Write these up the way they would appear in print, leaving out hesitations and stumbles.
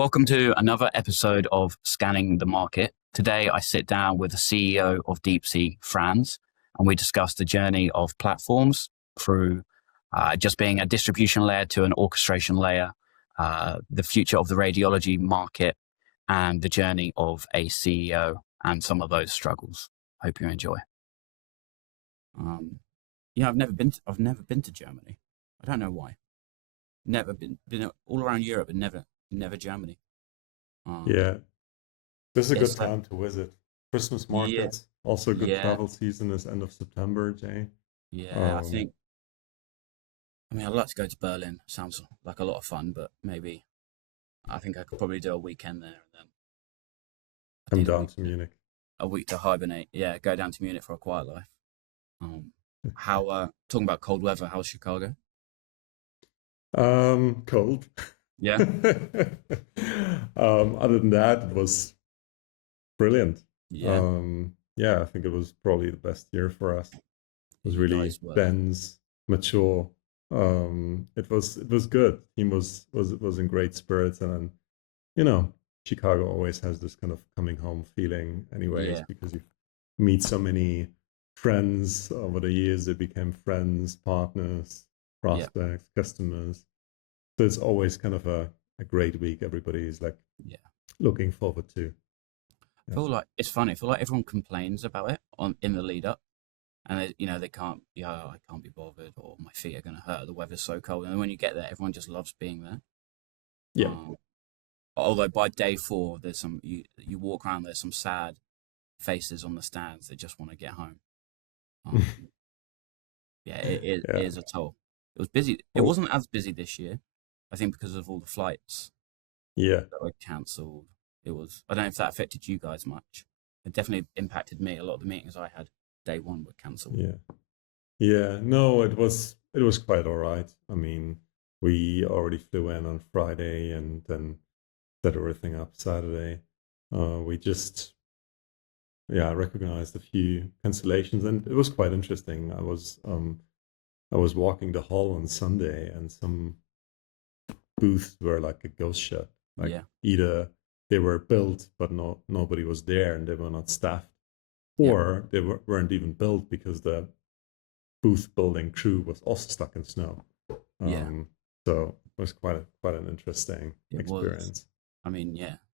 Welcome to another episode of Scanning the Market. Today, I sit down with the CEO of DeepC, Franz, and we discuss the journey of platforms through just being a distribution layer to an orchestration layer, the future of the radiology market, and the journey of a CEO and some of those struggles. Hope you enjoy. I've never been to Germany. I don't know why. Never been all around Europe, but never Germany. Yeah, this is a good It's time to visit. Christmas markets, also a good travel season is end of September, Jay. Yeah, I'd like to go to Berlin. Sounds like a lot of fun, but maybe I think I could probably do a weekend there and then Come down to Munich. a week to hibernate. Yeah, go down to Munich for a quiet life. Talking about cold weather, how's Chicago? Cold. Yeah. Other than that, it was brilliant. Yeah. I think it was probably the best year for us. It was really dense, mature. It was good. Team was in great spirits, and then, Chicago always has this kind of coming home feeling, anyways, because you meet so many friends over the years. They became friends, partners, prospects, customers. So it's always kind of a great week. Everybody is looking forward to. I feel like it's funny. I feel like everyone complains about it in the lead up, and they can't. I can't be bothered, or my feet are going to hurt. The weather's so cold, and then when you get there, everyone just loves being there. Yeah. Although by day 4, there's some you walk around. There's some sad faces on the stands that just want to get home. It is a toll. It was busy. It wasn't as busy this year, I think, because of all the flights that were cancelled. I don't know if that affected you guys much. It definitely impacted me. A lot of the meetings I had day 1 were cancelled. No, it was quite all right. I mean, we already flew in on Friday and then set everything up Saturday. We just recognized a few cancellations, and it was quite interesting. I was walking the hall on Sunday, and some booths were like a ghost ship. Either they were built, but nobody was there, and they were not staffed, or they weren't even built because the booth building crew was also stuck in snow. So it was quite an interesting experience.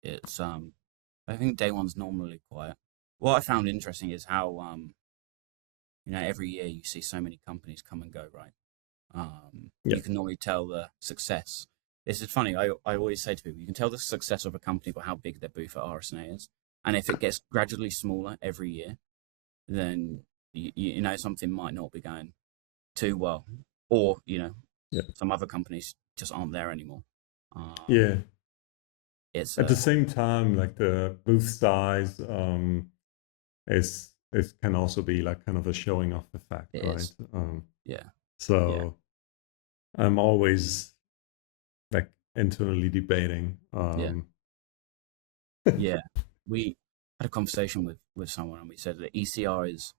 It's I think day 1's normally quiet. What I found interesting is how every year you see so many companies come and go, right? You can normally tell the success. This is funny. I always say to people, you can tell the success of a company by how big their booth at RSNA is, and if it gets gradually smaller every year, then you know something might not be going too well, or some other companies just aren't there anymore. It's at the same time, like the booth size is can also be like kind of a showing off effect, right? So I'm always like internally debating. We had a conversation with someone, and we said that ECR is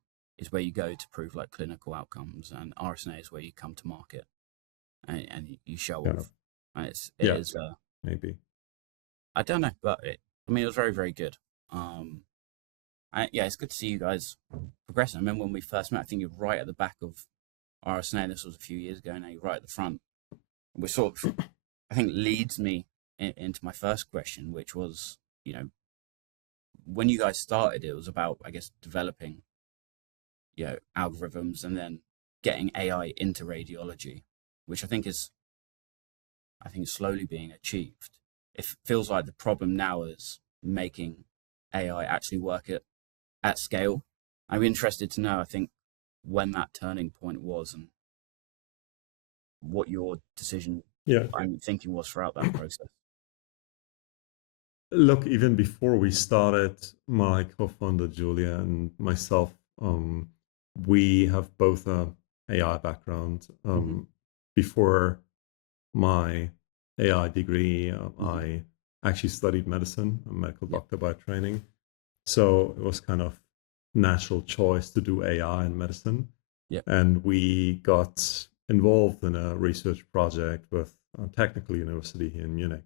where you go to prove like clinical outcomes, and RSNA is where you come to market and you show off. And it is maybe. I don't know, but it was very, very good. It's good to see you guys progressing. I remember when we first met, I think you're right at the back of RSNA. This was a few years ago. Now you're right at the front. We're sort of, I think, leads me into my first question, which was, when you guys started, it was about, I guess, developing, algorithms and then getting AI into radiology, which I think is slowly being achieved. It feels like the problem now is making AI actually work at scale. I'm interested to know, I think, when that turning point was and what your decision I'm thinking was throughout that process. Look, even before we started, my co-founder Julia and myself, we have both an AI background. Before my AI degree, I actually studied medicine. I'm a medical doctor by training. So it was kind of natural choice to do AI in medicine. And we got involved in a research project with a technical university here in Munich.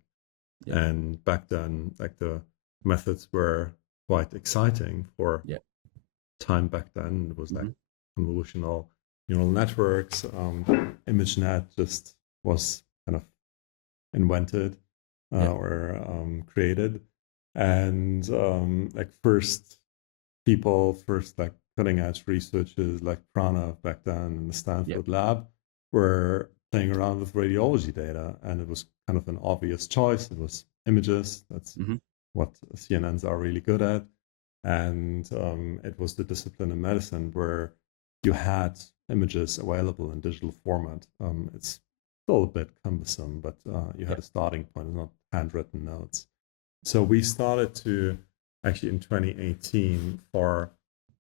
Yeah. And back then, like the methods were quite exciting for Yeah. time back then. It was like Hmm. convolutional neural networks. ImageNet just was kind of invented Yeah. or created. And like first like cutting edge researchers like Prana back then in the Yeah. Stanford lab were playing around with radiology data. And it was kind of an obvious choice. It was images. That's Hmm. what CNNs are really good at. And it was the discipline in medicine where you had images available in digital format. It's still a bit cumbersome, but you Yeah. had a starting point, not handwritten notes. So we started to actually in 2018, for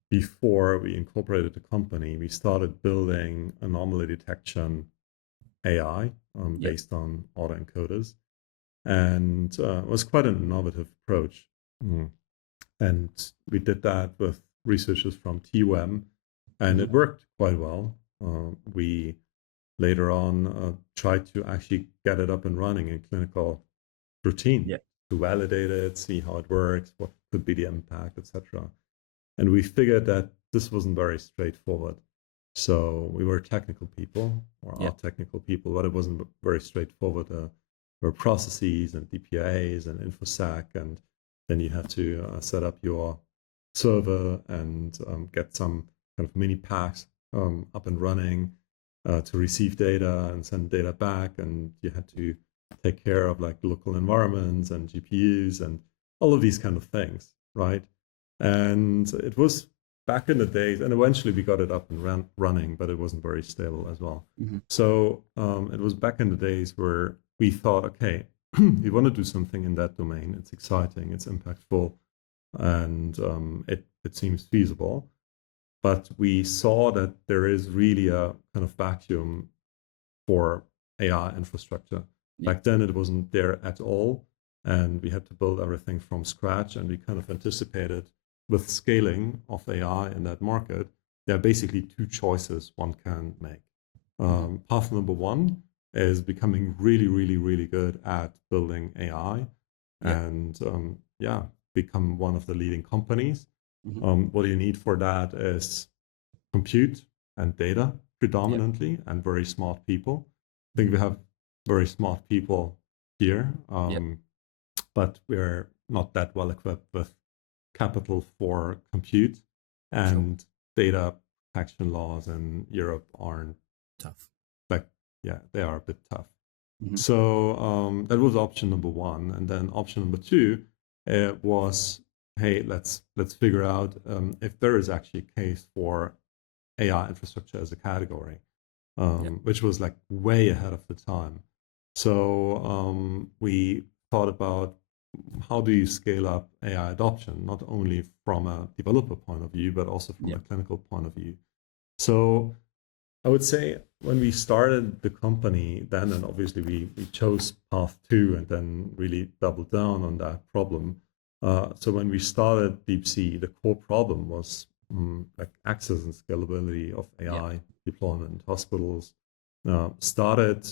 before we incorporated the company, we started building anomaly detection AI Yeah. based on autoencoders. And it was quite an innovative approach. Mm. And we did that with researchers from TUM, and Hmm. it worked quite well. We later on tried to actually get it up and running in clinical routine Yeah. to validate it, see how it works, what could be the impact, etc. And we figured that this wasn't very straightforward. So we were technical people, or Yeah. are technical people, but it wasn't very straightforward. There were processes and DPAs and InfoSec, and then you had to set up your server and get some kind of mini packs up and running to receive data and send data back. And you had to take care of like local environments and GPUs and all of these kind of things, right? And it was back in the days, and eventually we got it up and running, but it wasn't very stable as well. Hmm. So it was back in the days where we thought, okay, we want to do something in that domain. It's exciting, it's impactful, and it seems feasible. But we saw that there is really a kind of vacuum for AI infrastructure. Yeah. Back then, it wasn't there at all. And we had to build everything from scratch. And we kind of anticipated with scaling of AI in that market, there are basically two choices one can make. Hmm. Path number one is becoming really, really, really good at building AI Yeah. and yeah, become one of the leading companies. Hmm. What you need for that is compute and data Yeah. predominantly, and very smart people. I think we have very smart people here, Yeah. but we're not that well equipped with capital for compute, Sure. and data protection laws in Europe aren't Tough. like, yeah, they are a bit tough. Hmm. So that was option number one, and then option number two was, hey, let's figure out if there is actually a case for AI infrastructure as a category, Yeah. which was like way ahead of the time. So we thought about how do you scale up AI adoption, not only from a developer point of view, but also from Yeah. a clinical point of view. So I would say when we started the company then, and obviously we chose path two and then really doubled down on that problem. So when we started DeepC, the core problem was like access and scalability of Yeah. AI deployment. Hospitals started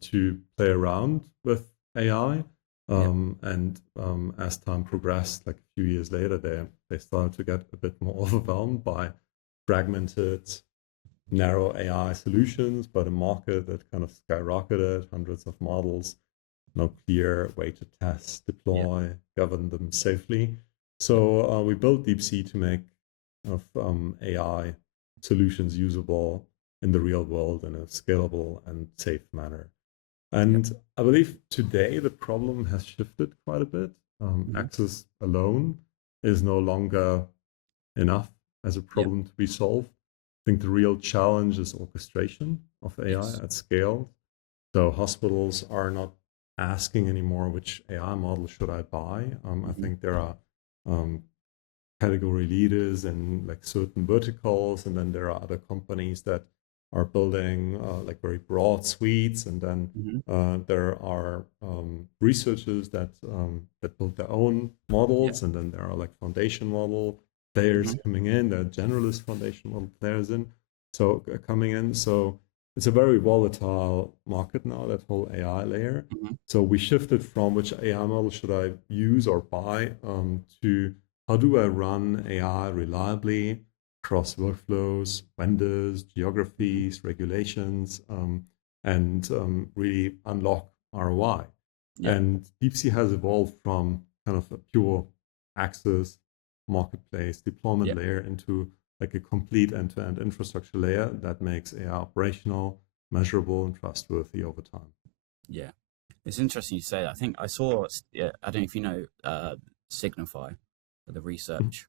to play around with AI. Yeah. And as time progressed, like a few years later, they started to get a bit more overwhelmed by fragmented narrow AI solutions, but a market that kind of skyrocketed, hundreds of models, no clear way to test, Yeah. deploy, govern them safely. So we built DeepC to make AI solutions usable in the real world in a scalable and safe manner. Yeah. And I believe today the problem has shifted quite a bit. Hmm. Access alone is no longer enough as a Yeah. problem to be solved. I think the real challenge is orchestration of AI Yes. at scale. So hospitals are not asking anymore which AI model should I buy. I Hmm. think there are um, category leaders in like certain verticals, and then there are other companies that are building like very broad suites, and then Hmm. there are researchers that build their own Yeah. models, and then there are like foundation model players Hmm. coming in, there are generalist foundation model players in, so coming in. So it's a very volatile market now, that whole AI layer. Hmm. So we shifted from which AI model should I use or buy to how do I run AI reliably across workflows, vendors, geographies, regulations, and really unlock ROI. Yeah. And DeepC has evolved from kind of a pure access marketplace deployment Yeah. layer into like a complete end-to-end infrastructure layer that makes AI operational, measurable, and trustworthy over time. Yeah. It's interesting you say that. I think I saw, yeah, I don't know if you know Signify, the Mhm. research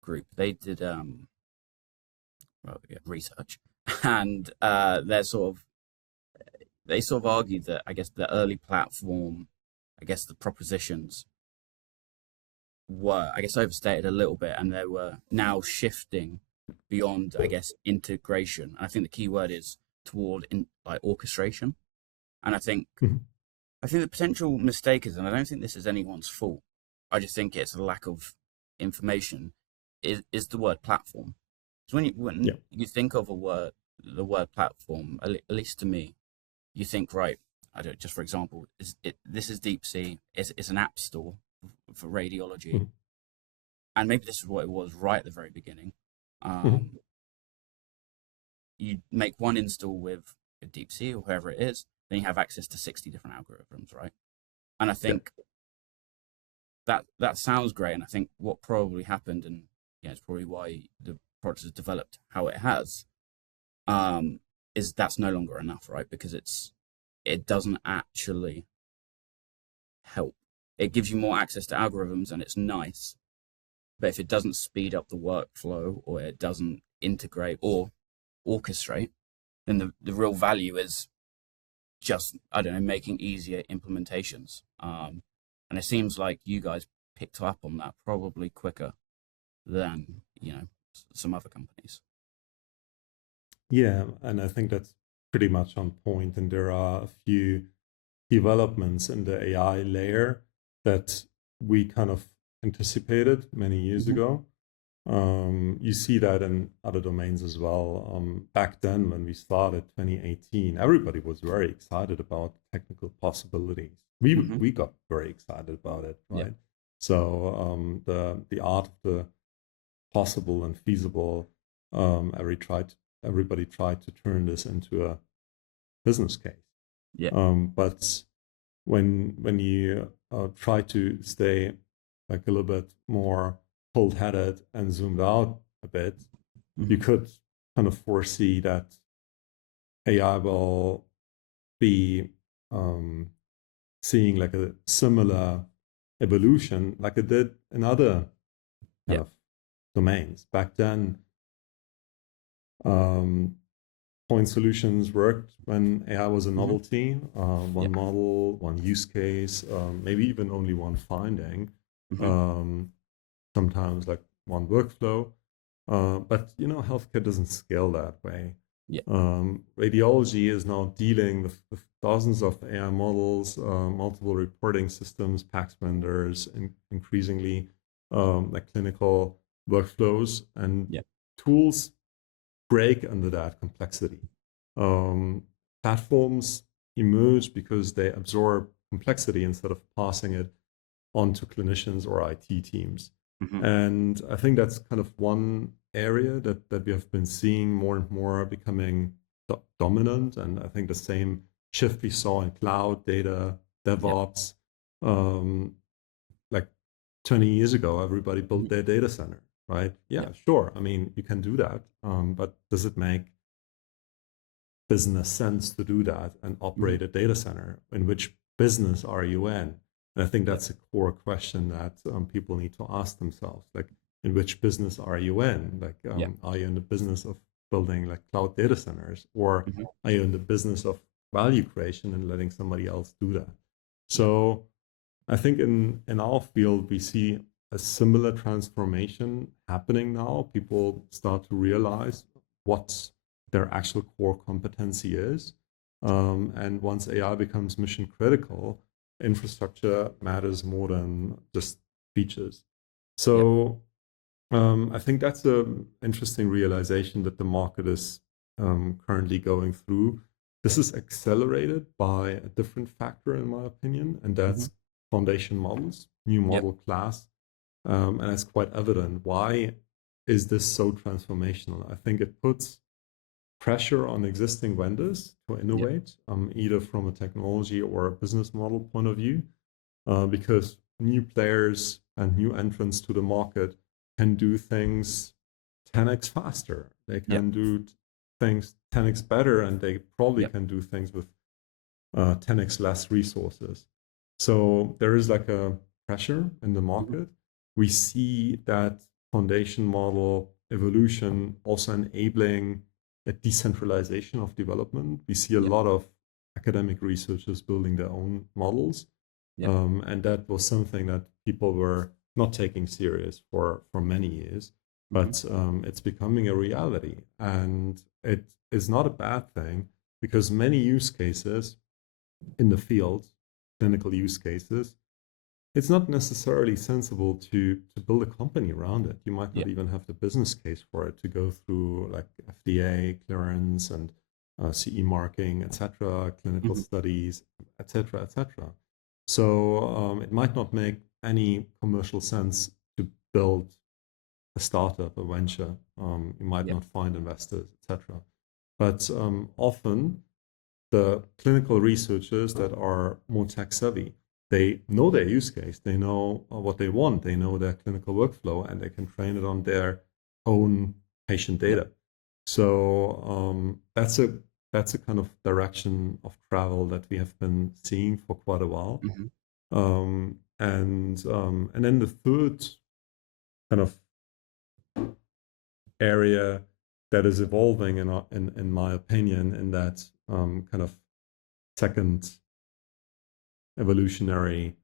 group. They did well, yeah, research, and they sort of argued that I guess the early platform, I guess the propositions were I guess overstated a little bit, and they were now shifting beyond I guess integration. I think the key word is toward like orchestration, and Mhm. I think the potential mistake is, and I don't think this is anyone's fault. I just think it's a lack of information. Is the word platform? So when Yeah. you think of the word platform, at least to me, you think right. I don't just for example, this is DeepC. It's an app store for radiology, Mhm. and maybe this is what it was right at the very beginning. Mhm. Um, you make one install with a DeepC or whoever it is, then you have access to 60 different algorithms, right? And I Yeah. think that sounds great, and I think what probably happened, and yeah, it's probably why the product has developed how it has, is that's no longer enough, right? Because it doesn't actually help. It gives you more access to algorithms, and it's nice, but if it doesn't speed up the workflow or it doesn't integrate or orchestrate, then the real value is just I don't know making easier implementations. And it seems like you guys picked up on that probably quicker than some other companies. Yeah, and I think that's pretty much on point. And there are a few developments in the AI layer that we kind of anticipated many years Hmm. ago. You see that in other domains as well. Back then, when we started 2018, everybody was very excited about technical possibilities. Hmm. We got very excited about it, Yeah. right? So the art of the possible and feasible, everybody tried to turn this into a business case. Yeah. But when you try to stay like a little bit more cold-headed and zoomed out a bit, you Hmm. could kind of foresee that AI will be seeing like a similar evolution like it did in other kind Yeah. of domains. Back then, um, point solutions worked when AI was a Hmm. novelty, Yeah. one model, one use case, maybe even only one finding, Hmm. um, sometimes like one workflow. But healthcare doesn't scale that way. Yeah. Radiology is now dealing with thousands of AI models, multiple reporting systems, PACS vendors, and increasingly like clinical workflows and Yeah. tools break under that complexity. Platforms emerge because they absorb complexity instead of passing it onto clinicians or IT teams. Hmm. And I think that's kind of one area that we have been seeing more and more becoming dominant. And I think the same shift we saw in cloud data, Yeah. DevOps, um, like 20 years ago, everybody built Hmm. their data center, right? Yeah. Yeah, sure. I mean, you can do that, but does it make business sense to do that and Hmm. operate a data center? In which business are you in? And I think Yeah. that's a core question that people need to ask themselves. Like, in which business are you in? Like, Yeah. are you in the business of building like cloud data centers, or Hmm. are you in the business of value creation and letting somebody else do that? Yeah. So I think in our field we see a similar transformation happening now. People start to realize what their actual core competency is. And once AI becomes mission critical, infrastructure matters more than just features. Yeah. So I think that's an interesting realization that the market is currently going through. This is accelerated by a different factor, in my opinion, and Hmm. that's foundation models, new Yep. model class. And it's quite evident. Why is this so transformational? I think it puts pressure on existing vendors to Yep. innovate, either from a technology or a business model point of view, because new players and new entrants to the market can do things 10x faster. They Yep. can do things 10x better, and they probably Yep. can do things with 10x less resources. So there is like a pressure in the Hmm. market. We see that foundation model evolution also enabling a decentralization of development. We see a Yep. lot of academic researchers building their own models. Yep. And that was something that people were not taking serious for many years. Hmm. But it's becoming a reality. And it is not a bad thing because many use cases in the field, clinical use cases, it's not necessarily sensible to build a company around it. You might not Yep. even have the business case for it to go through like FDA clearance and CE marking, etc., clinical Hmm. studies, etc., etc. So it might not make any commercial sense to build a startup, a venture. You might Yep. not find investors, etc. But often the clinical researchers that are more tech savvy, they know their use case, they know what they want, they know their clinical workflow, and they can train it on their own patient Yep. data. So that's a kind of direction of travel that we have been seeing for quite a while. Hmm. And then the third kind of area that is evolving in my opinion in that kind of second evolutionary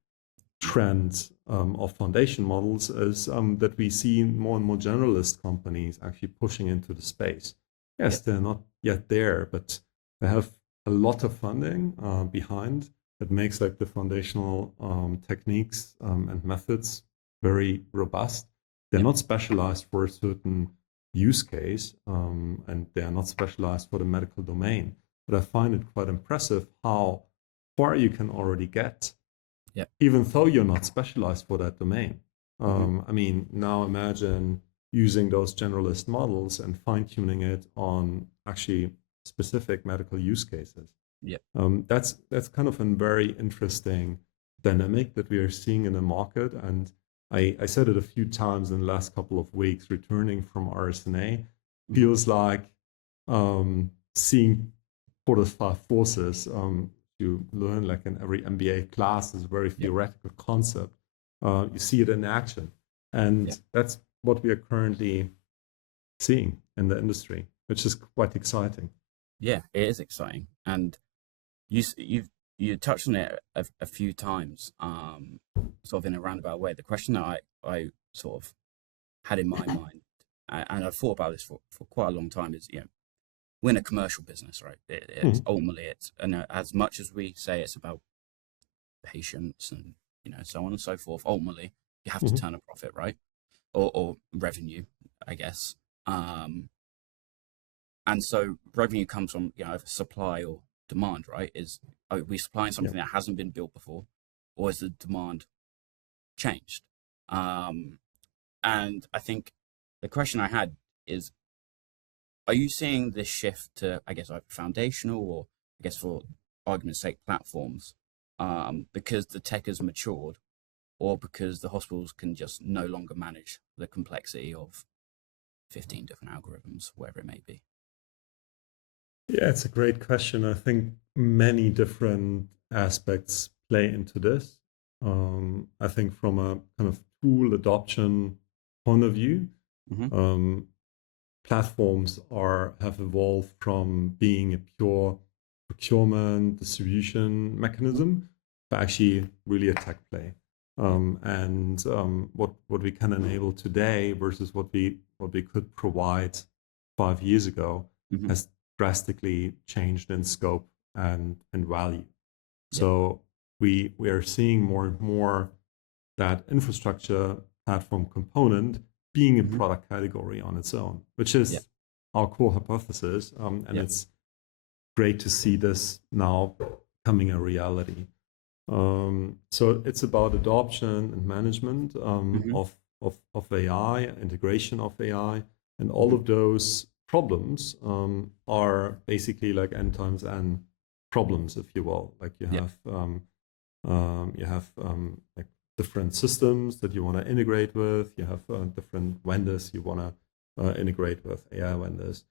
trend of foundation models is that we see more and more generalist companies actually pushing into the space. Yes, Yep. they're not yet there, but they have a lot of funding behind that makes like the foundational techniques and methods very robust. They're Yep. not specialized for a certain use case, and they are not specialized for the medical domain. But I find it quite impressive how far you can already get, Yep. even though you're not specialized for that domain. Hmm. I mean, now imagine using those generalist models and fine tuning it on actually specific medical use cases. Yep. That's kind of a very interesting dynamic that we are seeing in the market. And I said it a few times in the last couple of weeks, returning from RSNA Hmm. feels like seeing four to five forces. You learn like in every MBA class is a very Yep. theoretical concept. You see it in action. And Yep. that's what we are currently seeing in the industry, which is quite exciting. Yeah, it is exciting, and you touched on it a few times, sort of in a roundabout way. The question that I sort of had in my mind, and I've thought about this for quite a long time, is we're in a commercial business, right? It's Mhm. ultimately it's and as much as we say it's about patients and so on and so forth, ultimately you have to Mhm. turn a profit, right? Or revenue, I guess. Um, and so revenue comes from either supply or demand, right? Are we supplying Yeah. something that hasn't been built before, or is the demand changed? Um, and I think the question I had is, are you seeing this shift to, I guess, either foundational or, I guess, for argument's sake, platforms, because the tech has matured, or because the hospitals can just no longer manage the complexity of 15 different algorithms, whatever it may be? Yeah, it's a great question. I think many different aspects play into this. I think from a kind of tool adoption point of view, Hmm. um, platforms have evolved from being a pure procurement distribution mechanism to actually really a tech play. Yep. And what we can enable today versus what we could provide 5 years ago Hmm. has drastically changed in scope and value. Yep. So we are seeing more and more that infrastructure platform component being a Hmm. product category on its own, which Yep. is our core hypothesis, and Yeah. it's great to see this now becoming a reality. So it's about adoption and management Mm-hmm. of AI, integration of AI, and all Mm-hmm. of those problems are basically like n times n problems, if you will. Like Yeah. you have like different systems that you want to integrate with. You have different vendors you want to integrate with, AI vendors.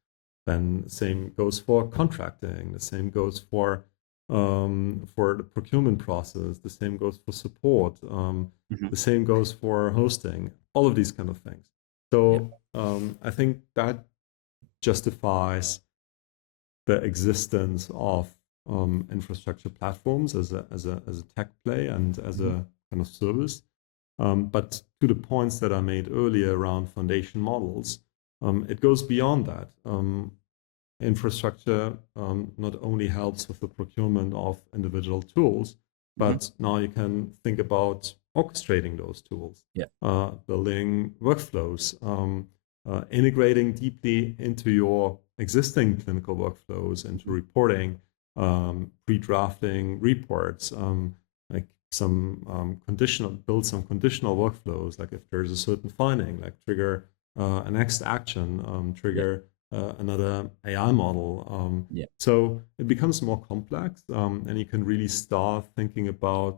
Then the same goes for contracting. The same goes for the procurement process. The same goes for support. Mm-hmm. The same goes for hosting. All of these kind of things. Yeah. So I think that justifies the existence of infrastructure platforms as a tech play and as Mm-hmm. a kind of service. But to the points that I made earlier around foundation models, it goes beyond that. Infrastructure not only helps with the procurement of individual tools, Mm-hmm. but now you can think about orchestrating those tools, Yeah. building workflows, integrating deeply into your existing clinical workflows, into reporting, pre-drafting reports, like build some conditional workflows, like if there's a certain finding, like trigger a next action, Yeah. trigger another AI model. Yeah. So it becomes more complex, and you can really start thinking about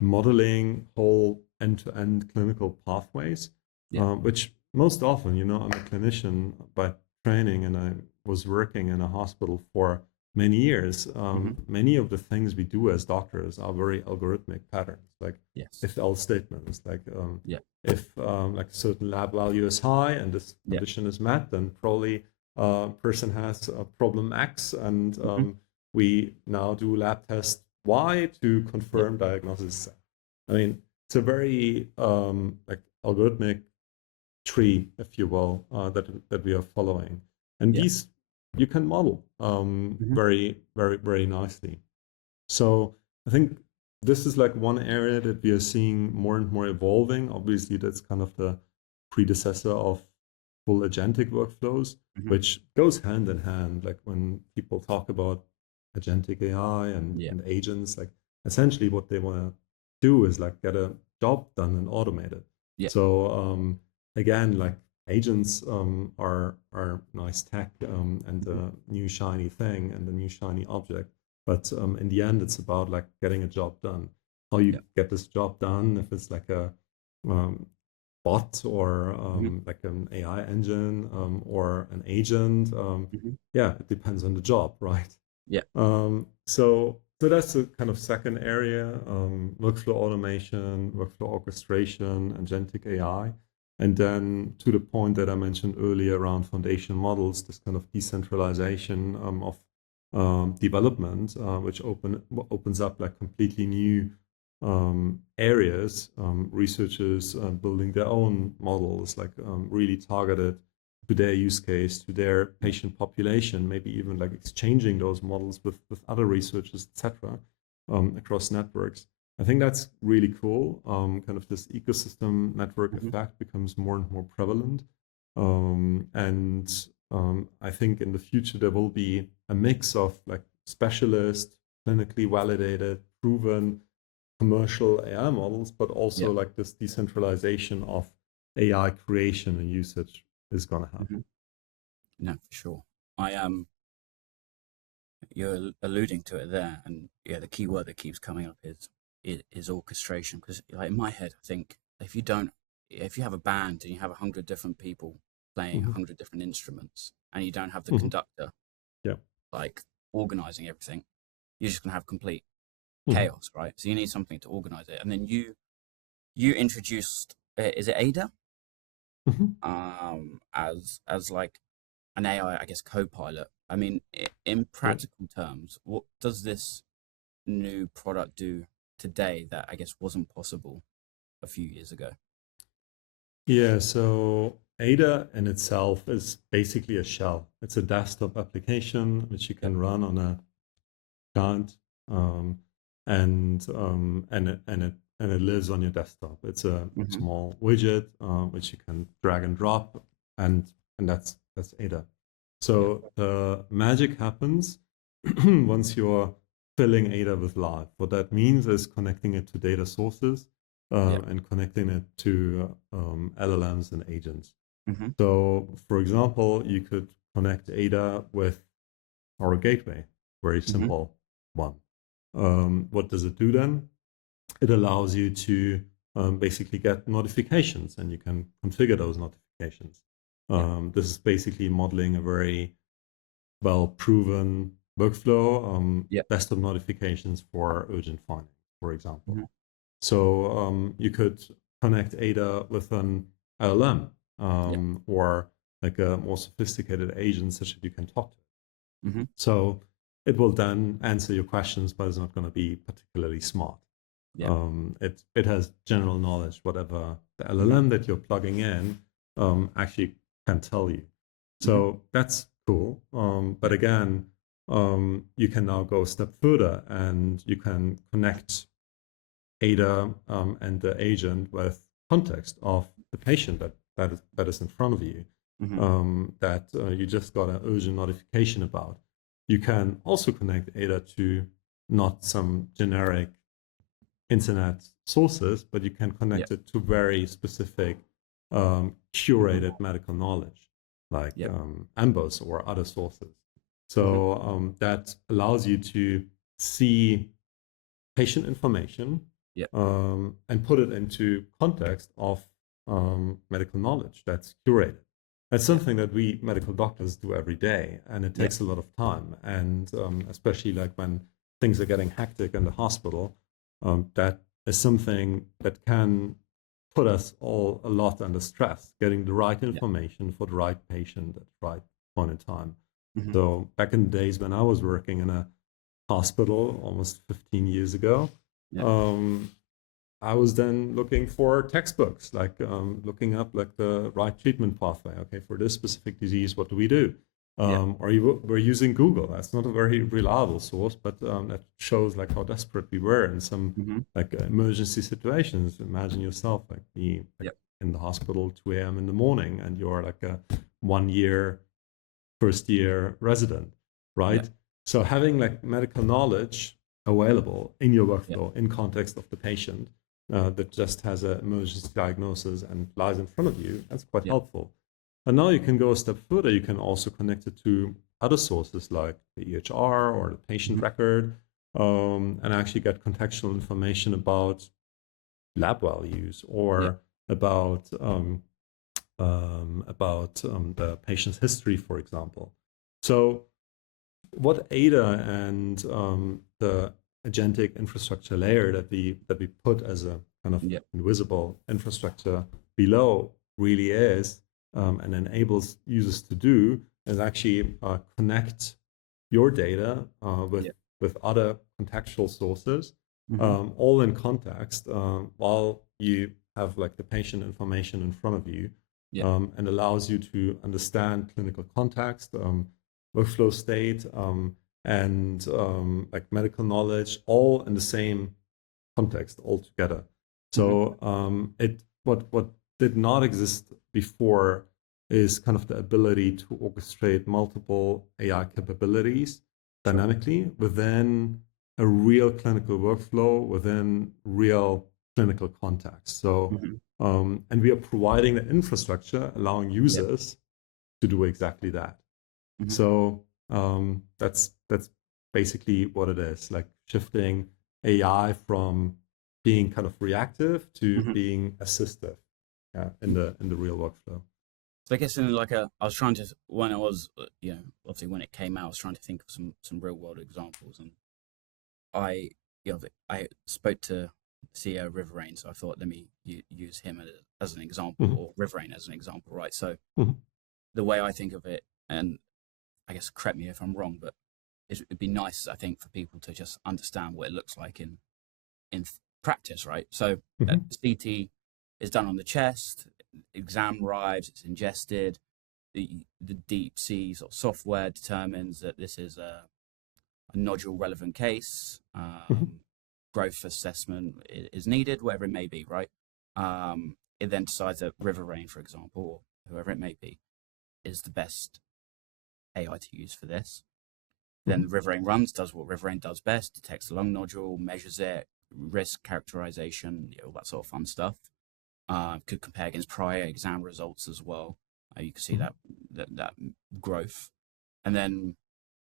modeling whole end-to-end clinical pathways, Yeah. which most often, I'm a clinician by training, and I was working in a hospital for many years. Mm-hmm. Many of the things we do as doctors are very algorithmic patterns, like Yes. if-else statements, like Yeah. if like a certain lab value is high and this Yeah. condition is met, then probably person has a problem X, and Mm-hmm. we now do lab test Y to Yeah. confirm diagnosis. I mean, it's a very like algorithmic tree, if you will, that we are following, and Yeah. these you can model Mm-hmm. very, very, very nicely. So I think this is like one area that we are seeing more and more evolving. Obviously, that's kind of the predecessor of full agentic workflows, Mm-hmm. which goes hand in hand. Like when people talk about agentic AI Yeah. and agents, like essentially what they want to do is like get a job done and automate it. Yeah. So again, like agents are nice tech and Mm-hmm. a new shiny thing and a new shiny object. But in the end, it's about like getting a job done. How you Yeah. get this job done, if it's like a um, bot or Mm-hmm. like an AI engine or an agent. Mm-hmm. Yeah, it depends on the job, right? Yeah. So that's the kind of second area: workflow automation, workflow orchestration, agentic AI. And then to the point that I mentioned earlier around foundation models, this kind of decentralization of development, which opens up like completely new areas, researchers building their own models, like really targeted to their use case, to their Yeah. patient population, maybe even like exchanging those models with other researchers, etc., across networks. I think that's really cool. Kind of this ecosystem network Mm-hmm. effect becomes more and more prevalent. And I think in the future there will be a mix of like specialist, clinically validated, proven commercial AI models, but Yeah. also like this decentralization of AI creation and usage is going to Mm-hmm. happen. No, for sure. I You're alluding to it there, and yeah, the key word that keeps coming up is orchestration. Because like in my head, I think if you have a band and you have 100 different people playing Mm-hmm. 100 different instruments, and you don't have the Mm-hmm. conductor Yeah. like organizing everything, you're just gonna have complete Mm-hmm. chaos, right? So you need something to organize it, and then you introduced is it Ada Mm-hmm. as like an AI, I guess, co-pilot. I mean, in Yeah. practical terms, what does this new product do today that I guess wasn't possible a few years ago? Yeah. So Ada in itself is basically a shell. It's a desktop application which you Yep. can run on a client, and it lives on your desktop. It's a Hmm. small widget which you can drag and drop, and that's Ada. So the magic happens once you're filling ADA with live. What that means is connecting it to data sources Yeah. and connecting it to LLMs and agents. Mm-hmm. So, for example, you could connect ADA with our gateway, very Mm-hmm. simple one. What does it do then? It allows you to basically get notifications, and you can configure those notifications. Yeah. This is basically modeling a very well-proven workflow, Yeah. desktop notifications for urgent finding, for example. Mm-hmm. So you could connect ADA with an LLM Yeah. or like a more sophisticated agent such that you can talk to. Mm-hmm. So it will then answer your questions, but it's not going to be particularly smart. Yeah. It has general knowledge, whatever the Mm-hmm. LLM that you're plugging in actually can tell you. So that's cool. But again, you can now go a step further and you can connect ADA and the agent with context of the patient that is in front of you, Mm-hmm. that you just got an urgent notification about. You can also connect ADA to not some generic internet sources, but you can Yeah. connect it to very specific curated medical knowledge, like Yeah. AMBOS or other sources. Mm-hmm. So that allows you to see patient information Yeah. and put it into context of medical knowledge that's curated. That's Yeah. something that we medical doctors do every day, and it Yeah. takes a lot of time. And especially like when things are getting hectic in the hospital, that is something that can put us all a lot under stress, getting the right Yeah. information for the right patient at the right point in time. Mm-hmm. So back in the days when I was working in a hospital almost 15 years ago, Yeah. I was then looking for textbooks, like looking up like the right treatment pathway. Okay, for this specific disease, what do we do? Yeah. Or we're using Google. That's not a very reliable source, but that shows like how desperate we were in some Mm-hmm. like emergency situations. Imagine yourself like Yeah. in the hospital 2 a.m. in the morning, and you're like a 1 year, first year resident, Yeah. right? So having like medical knowledge available in your Yeah. workflow in context of the patient that just has an emergency diagnosis and lies in front of you, that's quite Yeah. helpful. And now you can go a step further. You can also connect it to other sources like the EHR or the patient Mm-hmm. record, and actually get contextual information about lab values Yeah. or about the patient's history, for example. So what ADA and the agentic infrastructure layer that we put as a kind of Yeah. invisible infrastructure below really is and enables users to do is actually connect your data Yeah. with other contextual sources, Mm-hmm. all in context, while you have like the patient information in front of you, Yeah. and allows you to understand clinical context, workflow state, and like medical knowledge, all in the same context, all together. Mm-hmm. So what did not exist before is kind of the ability to orchestrate multiple AI capabilities Sure. dynamically within a real clinical workflow, within real clinical context. So, Mm-hmm. and we are providing the infrastructure allowing Yeah. users to do exactly that. Mm-hmm. So that's basically what it is, like shifting AI from being kind of reactive to Mm-hmm. being assistive, in the real workflow. So I guess in like I was trying to when I was obviously when it came out, I was trying to think of some real world examples, and I I spoke to CEO of Riverain, so I thought let me use him as an example, Mhm, or Riverain as an example, right? So mhm, the way I think of it, and I guess correct me if I'm wrong, but it'd be nice, I think, for people to just understand what it looks like in practice, right? So mhm, CT is done on the chest, exam arrives, it's ingested. The DeepC sort of software determines that this is a nodule relevant case. mhm, Growth assessment is needed, whatever it may be, right? It then decides that Riverain, for example, or whoever it may be, is the best AI to use for this. Then Riverine runs, does what Riverine does best, detects the lung nodule, measures it, risk characterization, all that sort of fun stuff. Could compare against prior exam results as well. You can see that growth. And then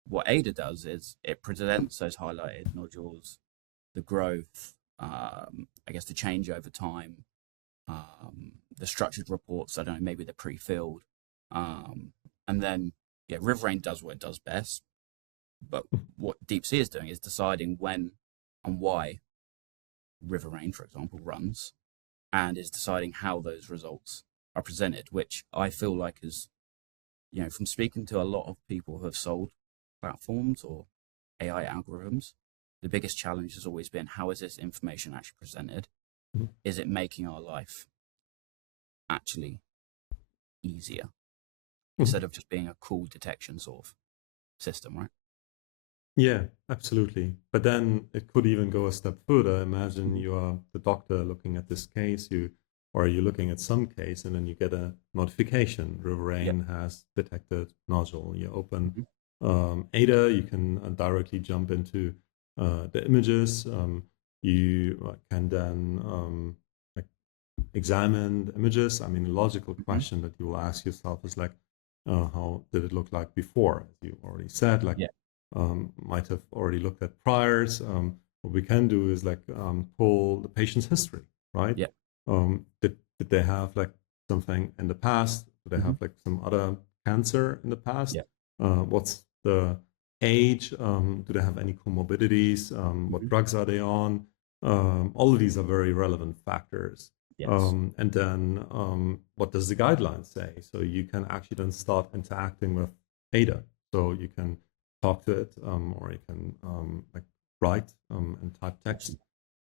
what Ada does is it presents those highlighted nodules, the growth, I guess the change over time, the structured reports. I don't know, maybe they're pre-filled. And then, Riverine does what it does best. But what DeepC is doing is deciding when and why Riverine, for example, runs, and is deciding how those results are presented, which I feel like is, from speaking to a lot of people who have sold platforms or AI algorithms, the biggest challenge has always been, how is this information actually presented? Is it making our life actually easier instead of just being a cool detection sort of system, right? Yeah, absolutely. But then it could even go a step further. Imagine you are the doctor looking at this case, or you're looking at some case, and then you get a notification. Riverine has detected nodule. You open Ada, you can directly jump into the images. You can then like examine the images. I mean, a logical question that you will ask yourself is like, how did it look like before? As you already said, like might have already looked at priors. What we can do is like pull the patient's history, right? Did they have like something in the past? Do they have like some other cancer in the past? What's the age? Do they have any comorbidities? What drugs are they on? All of these are very relevant factors. And then what does the guideline say? So you can actually then start interacting with Ada. So you can talk to it, or you can like write and type text,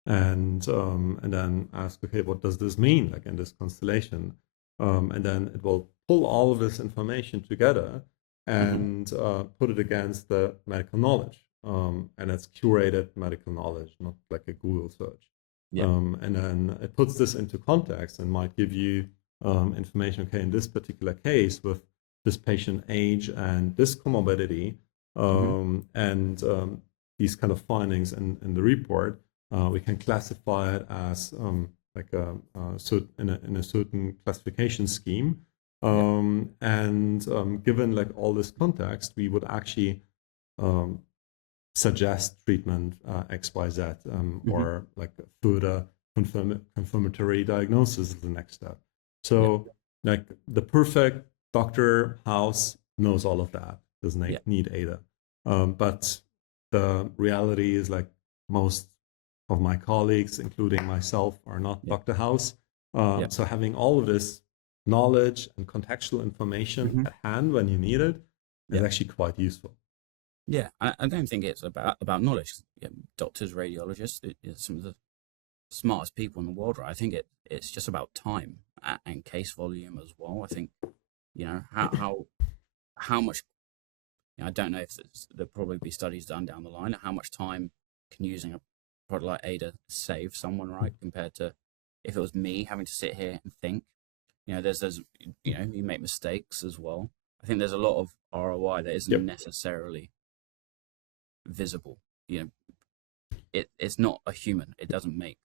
and then ask, okay, what does this mean, like in this constellation? And then it will pull all of this information together and put it against the medical knowledge, and it's curated medical knowledge, not like a Google search. And then it puts this into context and might give you information. Okay, in this particular case, with this patient age and this comorbidity, and these kind of findings in the report, we can classify it as like in a certain classification scheme. And given like all this context, we would actually suggest treatment XYZ, or like further confirmatory diagnosis is the next step. So like the perfect doctor house knows all of that, doesn't need Ada. But the reality is like most of my colleagues, including myself, are not Dr. House. So having all of this knowledge and contextual information at hand when you need it is actually quite useful. Yeah, I don't think it's about knowledge. Doctors, radiologists, some of the smartest people in the world, right? I think it's just about time and case volume as well. I think, how much, I don't know if there'll probably be studies done down the line. How much time can using a product like Ada save someone, right? Compared to if it was me having to sit here and think. There's you make mistakes as well. I think there's a lot of ROI that isn't necessarily visible. It's not a human. It doesn't make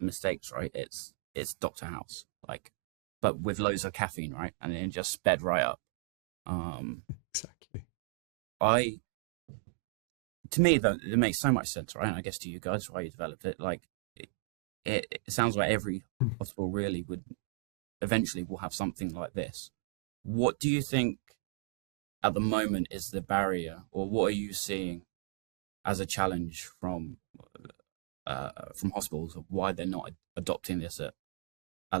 mistakes, right? It's Dr. House, like, but with loads of caffeine, right? And then just sped right up. Exactly. To me, though, it makes so much sense, right? And I guess to you guys, why you developed it, like, it sounds like every hospital really would eventually will have something like this. What do you think at the moment is the barrier, or what are you seeing as a challenge from hospitals of why they're not adopting this at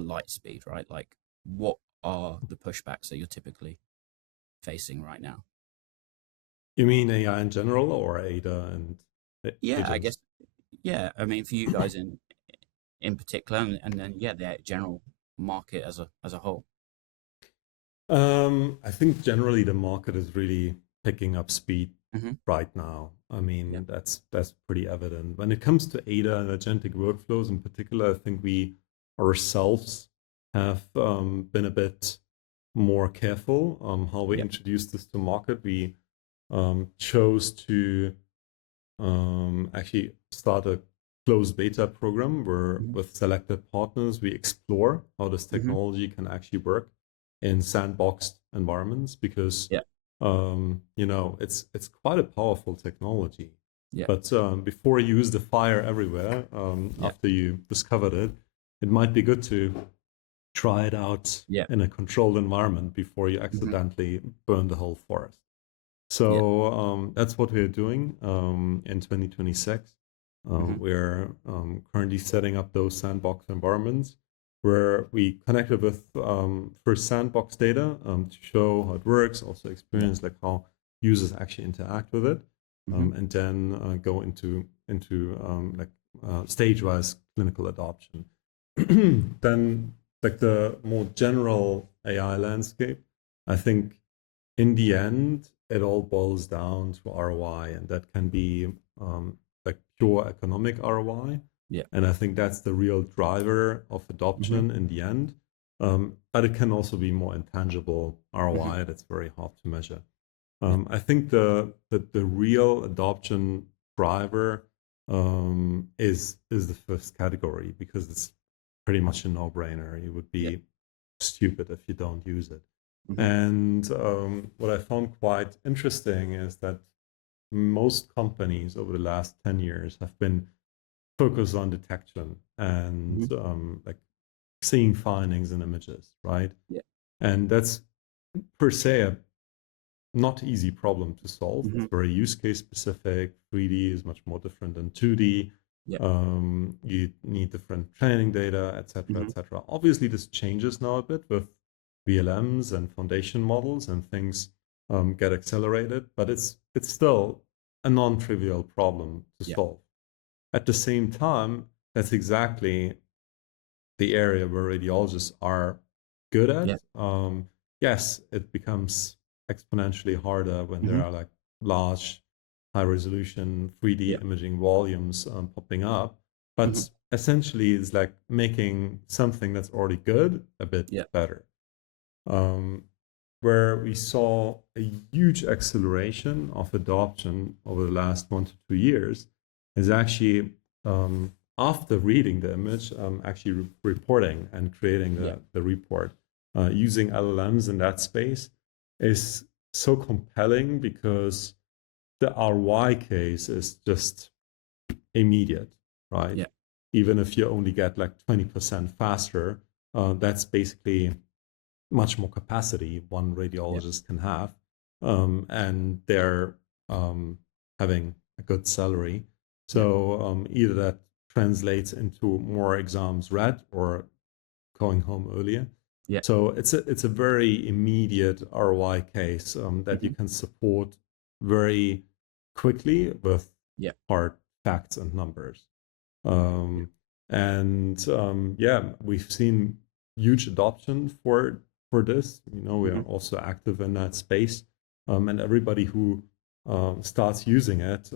light speed, right? Like, what are the pushbacks that you're typically facing right now? You mean AI in general, or Ada and agents? I guess, I mean, for you guys in particular, and then the general market as a whole. I think generally the market is really picking up speed right now. I mean, that's pretty evident. When it comes to Ada and agentic workflows in particular, I think we ourselves have been a bit more careful how we Yeah. introduce this to market. We chose to actually start a closed beta program where Mm-hmm. with selected partners we explore how this Mm-hmm. technology can actually work in sandboxed environments, because Yeah. it's quite a powerful technology. Yeah. But before you use the fire everywhere, Yeah. after you discovered it, it might be good to try it out Yeah. in a controlled environment before you Mm-hmm. accidentally burn the whole forest. Yeah. So that's what we're doing in 2026. Mm-hmm. We're currently setting up those sandbox environments where we connected with first sandbox data to show how it works, also Yeah. experience like how users actually interact with it, Mm-hmm. and then go into stage-wise clinical adoption. Then like the more general AI landscape, I think in the end, it all boils down to ROI, and that can be like pure economic ROI. Yeah. And I think that's the real driver of Mm-hmm. adoption in the end. But it can also be more intangible Mm-hmm. ROI that's very hard to measure. I think the real adoption driver is the first category, because it's pretty much a no-brainer. You would Yeah. be stupid if you don't use it. Mm-hmm. And what I found quite interesting is that most companies over the last 10 years have been focused on detection and Mm-hmm. like seeing findings in images, right? Yeah. And that's per se a not easy problem to solve. Mm-hmm. It's very use case specific. 3D is much more different than 2D. Yeah. You need different training data, etc., Mm-hmm. etc. Obviously, this changes now a bit with VLMs and foundation models, and things get accelerated, but it's still a non-trivial problem to Yeah. solve. At the same time, that's exactly the area where radiologists are good at. Yeah. Yes, it becomes exponentially harder when there Mm-hmm. are like large, high resolution 3D Yeah. imaging volumes popping up. Mm-hmm. But essentially, it's like making something that's already good a bit Yeah. better. Um, where we saw a huge acceleration of adoption over the last 1 to 2 years is actually after reading the image, actually reporting and creating Yeah. the report. Using LLMs in that space is so compelling because the ROI case is just immediate, right? Yeah. Even if you only get like 20% faster, that's basically much more capacity one Yeah. radiologist can have, and they're having a good salary. Yeah. So either that translates into more exams read or going home earlier. Yeah. So it's a very immediate ROI case that you Mm-hmm. can support very quickly with Yeah. hard facts and numbers. Yeah. Yeah, we've seen huge adoption for this. We are Mm-hmm. also active in that space, and everybody who starts using it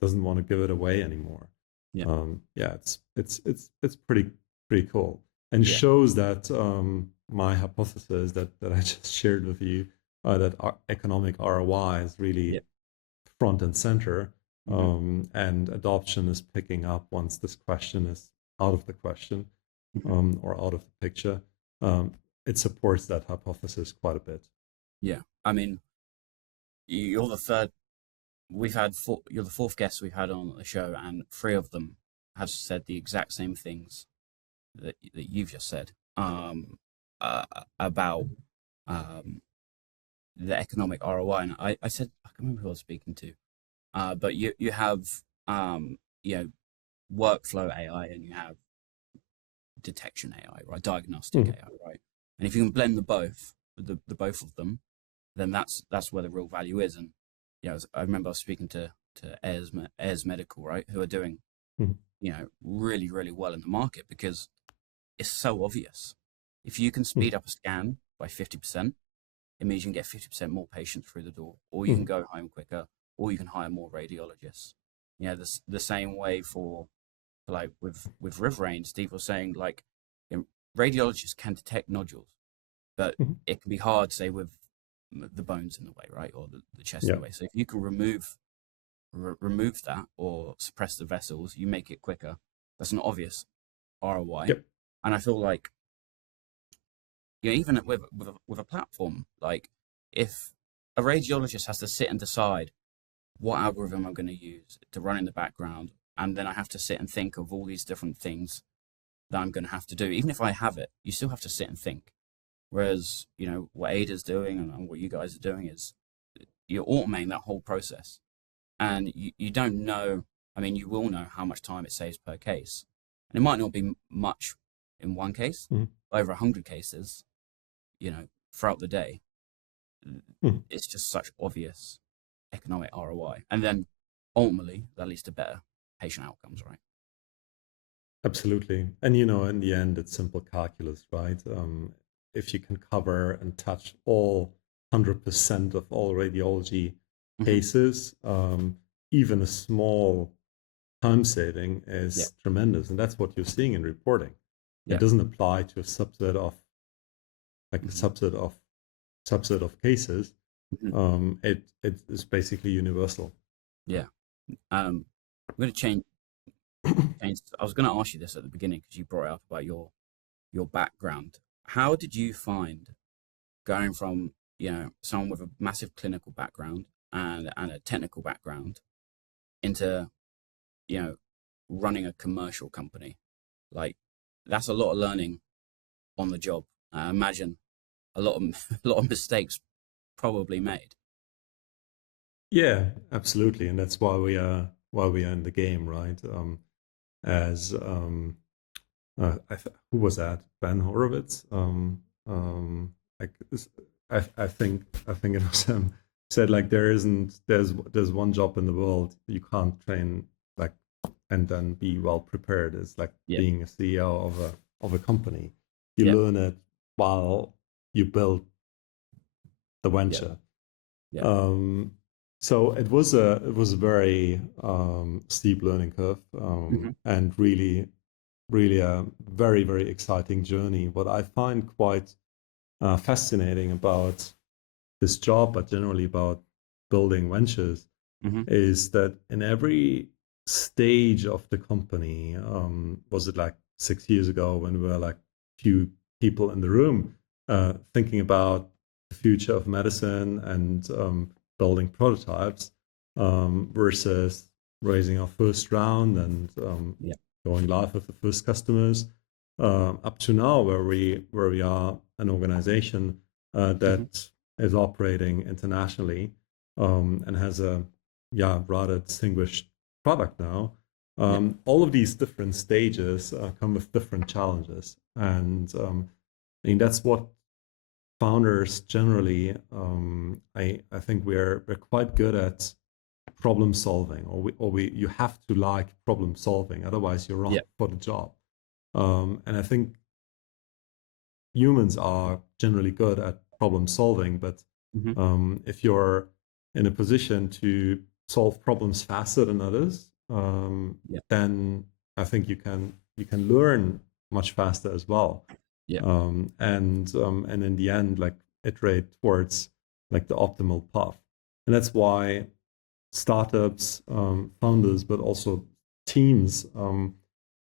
doesn't want to give it away anymore. Yeah. Yeah, it's pretty cool, and Yeah. shows that my hypothesis that I just shared with you, that economic ROI is really Yeah. front and center, Mm-hmm. and adoption is picking up once this question is out of the question, Mm-hmm. or out of the picture. It supports that hypothesis quite a bit. Yeah. I mean, you're the third. We've had four. You're the fourth guest we've had on the show, and three of them have said the exact same things that you've just said. About the economic ROI, and I said I can't remember who I was speaking to, but you have you know workflow AI and you have detection AI, right? Diagnostic Mhm. AI, right? And if you can blend the both of them, then that's where the real value is. And I remember I was speaking to Airs Medical, right, who are doing Mhm. really really well in the market because it's so obvious. If you can Mhm. speed up a scan by 50%, it means you can get 50% more patients through the door, or you can Mhm. go home quicker, or you can hire more radiologists. The same way for like with Riverrain, Steve was saying, like, radiologists can detect nodules. but Mhm. it can be hard, say, with the bones in the way, right, or the chest in Yeah. the way. So if you can remove that or suppress the vessels, you make it quicker. That's an obvious ROI, Yep. and I feel like, even with a platform, like if a radiologist has to sit and decide what algorithm I'm going to use to run in the background, and then I have to sit and think of all these different things that I'm going to have to do. Even if I have it, you still have to sit and think. Whereas, what Ada's doing and what you guys are doing is you're automating that whole process. And you don't know, I mean, you will know how much time it saves per case. And it might not be much in one case, Mhm. over 100 cases, throughout the day. Mhm. It's just such obvious economic ROI. And then ultimately, that leads to better patient outcomes, right? Absolutely. And in the end, it's simple calculus, right? If you can cover and touch all 100% of all radiology Mm-hmm. cases, even a small time saving Yeah, is tremendous. And that's what you're seeing in reporting. It yeah. doesn't apply to a subset of like a Mm-hmm. subset of cases. Mm-hmm. It is basically universal. Yeah. I'm going to change. I was going to ask you this at the beginning because you brought up about your background. How did you find going from someone with a massive clinical background and a technical background into you know running a commercial company? Like, that's a lot of learning on the job. I imagine a lot of a lot of mistakes probably made. Yeah, absolutely, and that's why we are in the game, right? As who was that? Ben Horowitz. Like I think it was him said like there's one job in the world you can't train like and then be well prepared. It's like Yeah, being a CEO of a company. You yeah, learn it while you build the yeah, venture. yeah. Um, so it was a very steep learning curve Mm-hmm. and really a very very exciting journey. What I find quite fascinating about this job, but generally about building ventures, Mm-hmm. is that in every stage of the company, was it like 6 years ago when we were like few people in the room thinking about the future of medicine and building prototypes versus raising our first round and Yeah. going live with the first customers, up to now where we are an organization Mm-hmm. that is operating internationally and has a rather distinguished product now. Yeah. All of these different stages come with different challenges, and I mean that's what founders generally. I think we're quite good at problem solving, or we you have to like problem solving, otherwise you're wrong Yeah. for the job. And I think humans are generally good at problem solving, but Mm-hmm. if you're in a position to solve problems faster than others, Yeah. then I think you can learn much faster as well, Yeah. and in the end, like iterate towards like the optimal path, and that's why startups, founders, but also teams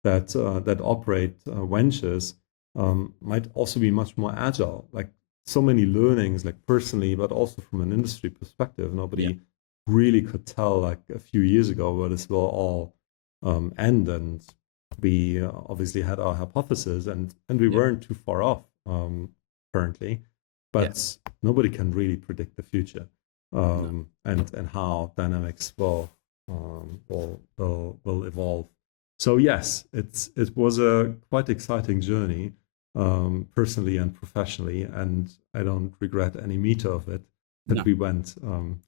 that operate ventures might also be much more agile. Like so many learnings, like personally, but also from an industry perspective. Yeah. Nobody really could tell like a few years ago where this will all end, and we obviously had our hypothesis, and we Yeah. weren't too far off currently, Yeah. but nobody can really predict the future No. and how dynamics will evolve. So yes, it was a quite exciting journey, personally and professionally, and I don't regret any meter of it that No. we went.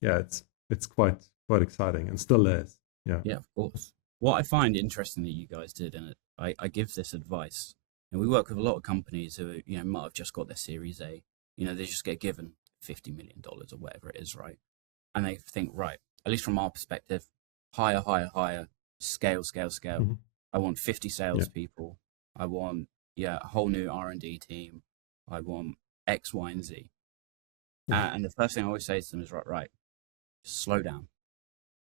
Yeah, it's quite exciting and still is. Yeah. Yeah, of course. What I find interesting that you guys did, and I give this advice, and we work with a lot of companies who, might have just got their Series A. They just get given $50 million or whatever it is, right? And they think, right, at least from our perspective, higher, higher, higher, scale, scale, scale. Mhm. I want 50 Yeah. salespeople. I want, a whole new R&D team. I want X, Y, and Z. Yeah. And the first thing I always say to them is, right, slow down.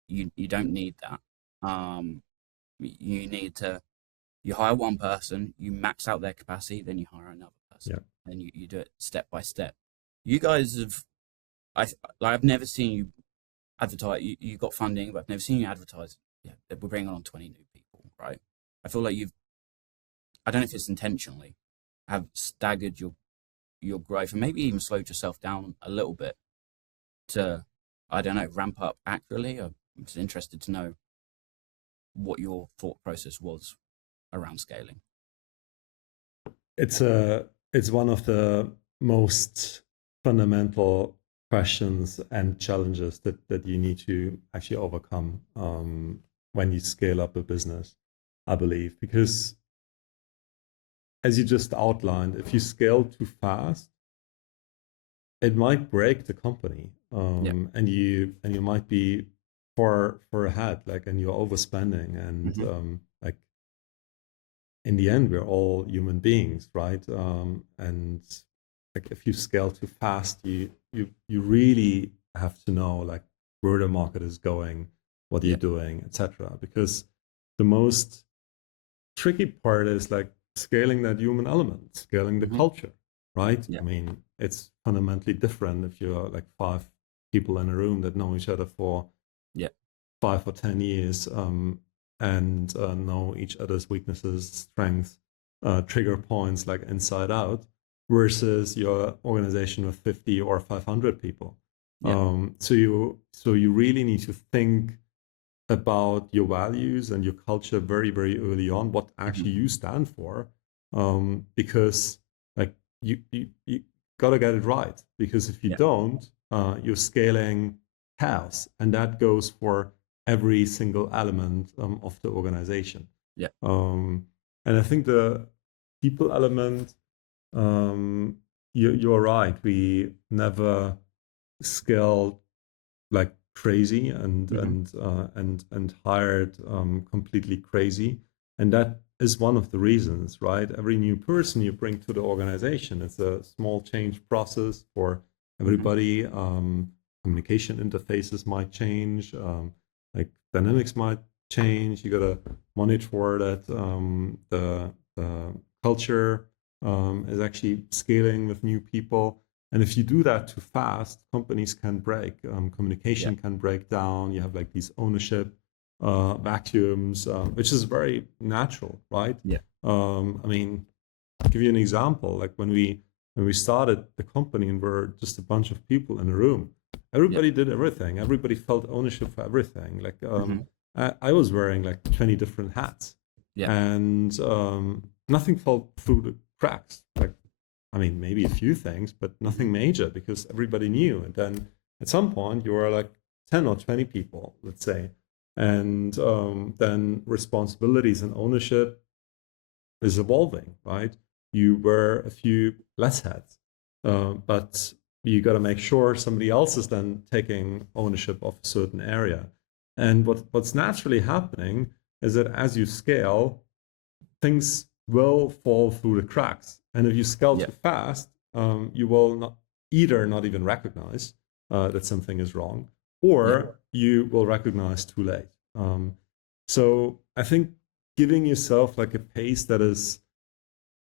You don't need that. You need to, you hire one person, you max out their capacity, then you hire another person, Yeah. and you do it step by step. You guys have, I've never seen you advertise. You got funding, but I've never seen you advertise. Yeah, we're bringing on 20 new people, right? I feel like I don't know if it's intentionally, have staggered your growth and maybe even slowed yourself down a little bit to, I don't know, ramp up accurately. I'm just interested to know what your thought process was around scaling. It's one of the most fundamental questions and challenges that you need to actually overcome when you scale up a business, I believe, because as you just outlined, if you scale too fast, it might break the company, Yeah. and you might be far ahead, like, and you're overspending, and like in the end, we're all human beings, right? And like if you scale too fast, you really have to know like where the market is going, what you're Yeah. doing, etc. Because the most tricky part is like scaling that human element, scaling the culture, right? Yeah. I mean, it's fundamentally different if you're like 5 people in a room that know each other for 5 or 10 years, and know each other's weaknesses, strengths, trigger points like inside out, versus your organization of 50 or 500 people. So you really need to think about your values and your culture very, very early on, what actually you stand for, because like you gotta get it right, because if you don't, you're scaling chaos, and that goes for every single element of the organization. And I think the people element, you're right, we never scaled like crazy and hired completely crazy, and that is one of the reasons, right? Every new person you bring to the organization, it's a small change process for everybody. Communication interfaces might change, like dynamics might change. You gotta monitor that the culture is actually scaling with new people. And if you do that too fast, companies can break, communication can break down. You have like these ownership vacuums, which is very natural, right? I mean, I'll give you an example. Like when we started the company and we're just a bunch of people in a room, everybody did everything. Everybody felt ownership for everything. Like I was wearing like 20 different hats, and nothing fell through the cracks. Like, I mean, maybe a few things, but nothing major, because everybody knew. And then at some point, you were like 10 or 20 people, let's say. And then responsibilities and ownership is evolving, right? You wear a few less hats, but you got to make sure somebody else is then taking ownership of a certain area. And what's naturally happening is that as you scale, things will fall through the cracks. And if you scale too fast, you will not even recognize that something is wrong, or you will recognize too late. So I think giving yourself like a pace that is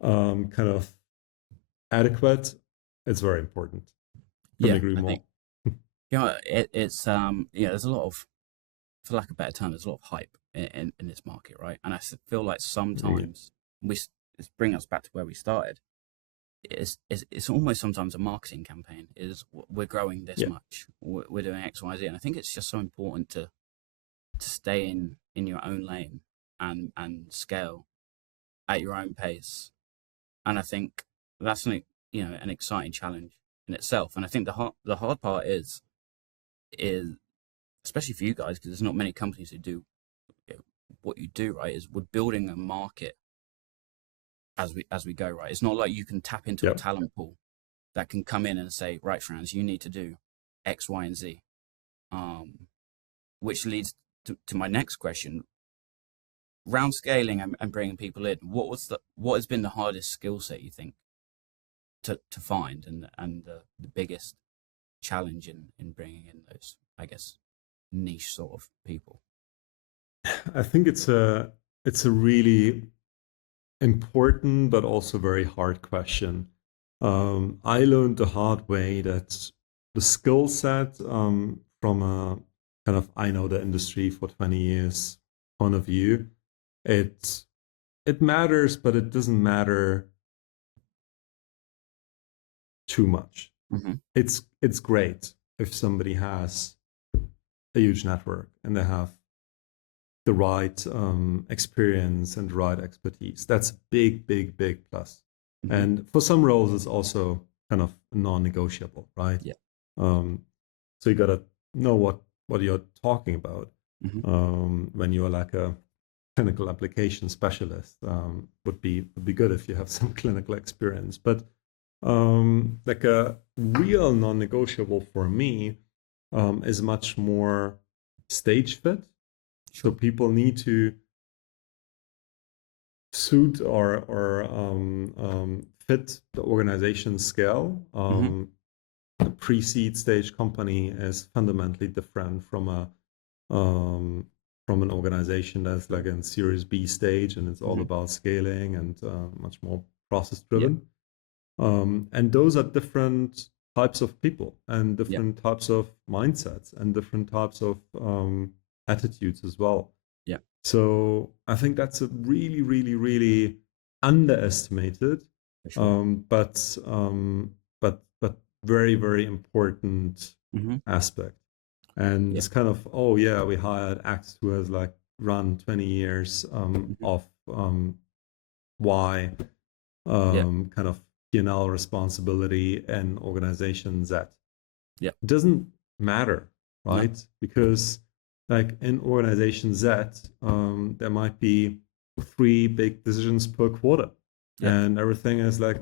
kind of adequate is very important. Couldn't agree more. It's there's a lot of, for lack of a better term, there's a lot of hype in this market, right? And I feel like sometimes it's bring us back to where we started. It's almost sometimes a marketing campaign. Is we're growing this much, we're doing X, Y, Z, and I think it's just so important to stay in your own lane and scale at your own pace. And I think that's an exciting challenge in itself. And I think the hard part is especially for you guys, because there's not many companies who do what you do, right? Is we're building a market as we go, right? It's not like you can tap into a talent pool that can come in and say, right, Franz, you need to do X, Y, and Z. Which leads to my next question. Round scaling and bringing people in, what has been the hardest skill set, you think, to find, and the biggest challenge in bringing in those, I guess, niche sort of people? I think it's a really important but also very hard question. I learned the hard way that the skill set from a kind of I know the industry for 20 years point of view, it it matters, but it doesn't matter too much. Mm-hmm. It's great if somebody has a huge network and they have the right experience and the right expertise. That's a big, big, big plus. Mm-hmm. And for some roles, it's also kind of non-negotiable, right? Yeah. So you gotta know what you're talking about Mm-hmm. when you're like a clinical application specialist. Would be good if you have some clinical experience, but like a real non-negotiable for me is much more stage fit. So people need to suit or fit the organization scale. Mm-hmm. A pre-seed stage company is fundamentally different from an organization that's like in Series B stage, and it's all Mm-hmm. about scaling and much more process driven. Yeah. And those are different types of people and Yeah. different types of mindsets and different types of attitudes as well. Yeah. So I think that's a really, really, really underestimated, For sure. but very, very important Mm-hmm. aspect. And Yeah. it's kind of, oh yeah, we hired X who has like run 20 years Mm-hmm. of Y Yeah. kind of P&L responsibility and organization Z. Yeah. It doesn't matter, No. right? Because like in organization Z, there might be 3 big decisions per quarter, Yeah. and everything is like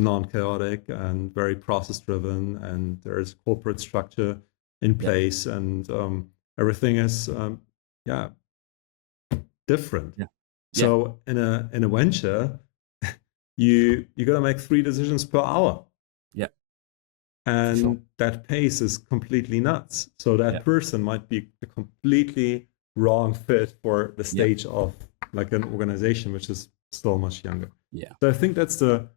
non-chaotic and very process-driven, and there's corporate structure in Yeah. place, and everything is yeah different. Yeah. Yeah. So in a venture, you gotta make 3 decisions per hour. Yeah. For sure. And that pace is completely nuts. So that Yeah. person might be a completely wrong fit for the Yeah. stage of like an organization which is still much younger. Yeah. So I think that's the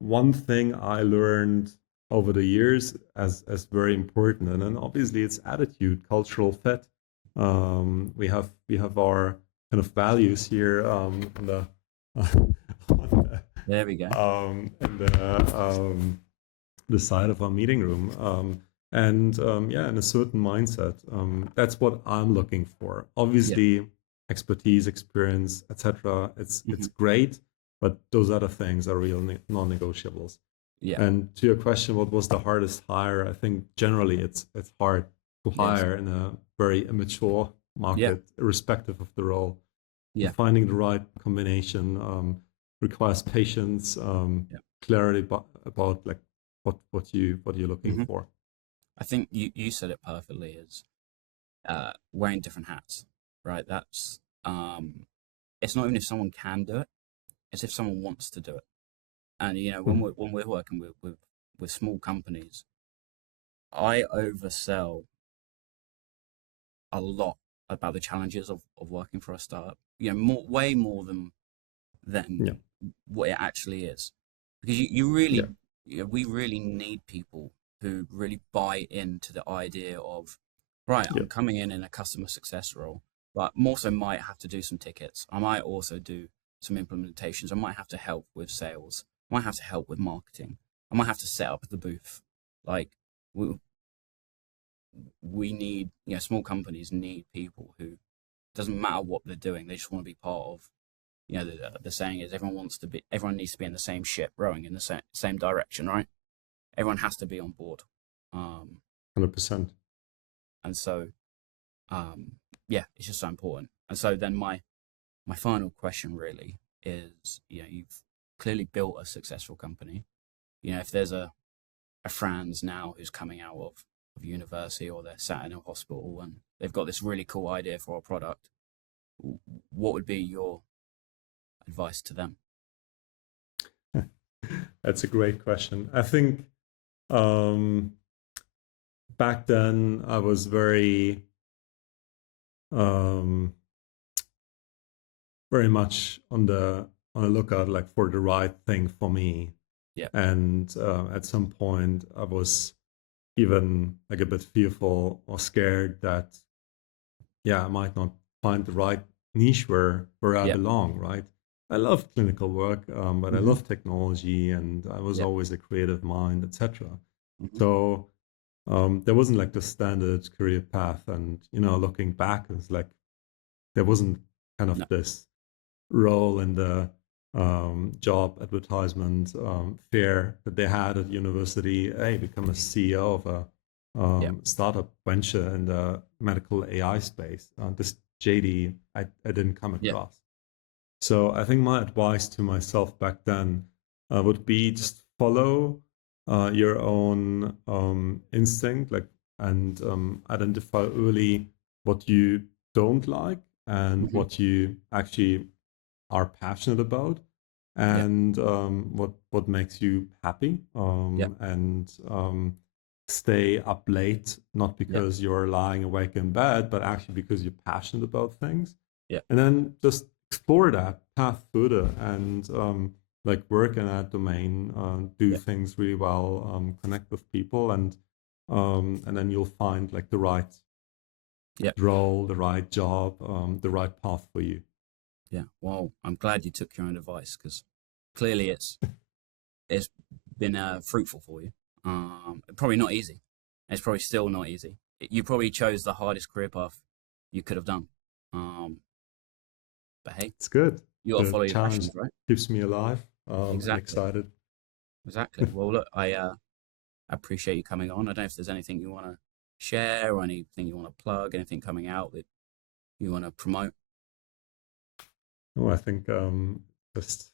one thing I learned over the years as very important. And then obviously it's attitude, cultural fit. We have our kind of values here on the There we go. in the side of our meeting room. And yeah, in a certain mindset. That's what I'm looking for. Obviously, expertise, experience, etc. It's great, but those other things are real non-negotiables. Yeah. And to your question, what was the hardest hire? I think generally it's hard to hire in a very immature market, irrespective of the role. Yeah. Finding the right combination requires patience, clarity about like what you're looking for. I think you said it perfectly. Is wearing different hats, right? That's it's not even if someone can do it; it's if someone wants to do it. And you know, when we're working with small companies, I oversell a lot about the challenges of working for a startup. You know, way more than what it actually is, because you really, we really need people who really buy into the idea of, right, I'm coming in a customer success role, but I'm also might have to do some tickets. I might also do some implementations. I might have to help with sales. I might have to help with marketing. I might have to set up the booth. Like we need, you know, small companies need people who, doesn't matter what they're doing, they just want to be part of. You know, the saying is everyone needs to be in the same ship, rowing in the same direction, right? Everyone has to be on board. 100%. And so, yeah, it's just so important. And so then my final question really is, you know, you've clearly built a successful company. You know, if there's a Franz now who's coming out of university, or they're sat in a hospital and they've got this really cool idea for a product, what would be your advice to them? That's a great question. I think um, back then I was um, very much on the lookout like for the right thing for me. Yeah. And at some point, I was even like a bit fearful or scared that, yeah, I might not find the right niche where I Yeah. belong, right? I love clinical work, but I Hmm. love technology, and I was Yeah. always a creative mind, etc. Hmm. So there wasn't like the standard career path, and looking back, it's like there wasn't kind of No. this role in the job advertisement fair that they had at university. Hey, become a CEO of a Yeah. startup venture in the medical AI space. This JD, I didn't come Yeah. across. So I think my advice to myself back then would be just follow your own instinct, like, and identify early what you don't like and Hmm. what you actually are passionate about, Yeah. and what makes you happy, Yeah. and stay up late, not Yeah. because you're lying awake in bed, but actually because you're passionate about things, Yeah. and then just explore that path further, and like work in that domain, do Yeah. things really well, connect with people, and then you'll find like the right Yeah. role, the right job, the right path for you. Yeah. Well, I'm glad you took your own advice, because clearly it's been fruitful for you. Probably not easy. It's probably still not easy. You probably chose the hardest career path you could have done. Um, but hey, It's good. you got to The follow your challenge passions, right? keeps me alive, and Exactly. excited. Exactly. Well, look, I appreciate you coming on. I don't know if there's anything you want to share or anything you want to plug, anything coming out that you want to promote. Oh, I think just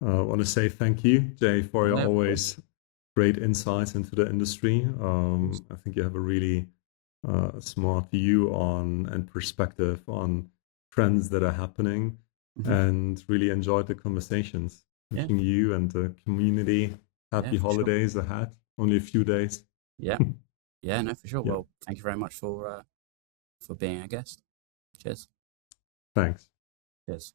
want to say thank you, Jay, for your Yeah, of course. always great insights into the industry. Of course. I think you have a really smart view on and perspective on trends that are happening, Hmm. and really enjoyed the conversations. Yeah. Wishing you and the community Yeah, happy for sure. holidays ahead. Only a few days. Yeah. Yeah, no, for sure. Yeah, Well, thank you very much for being a guest. Cheers. thanks. Cheers.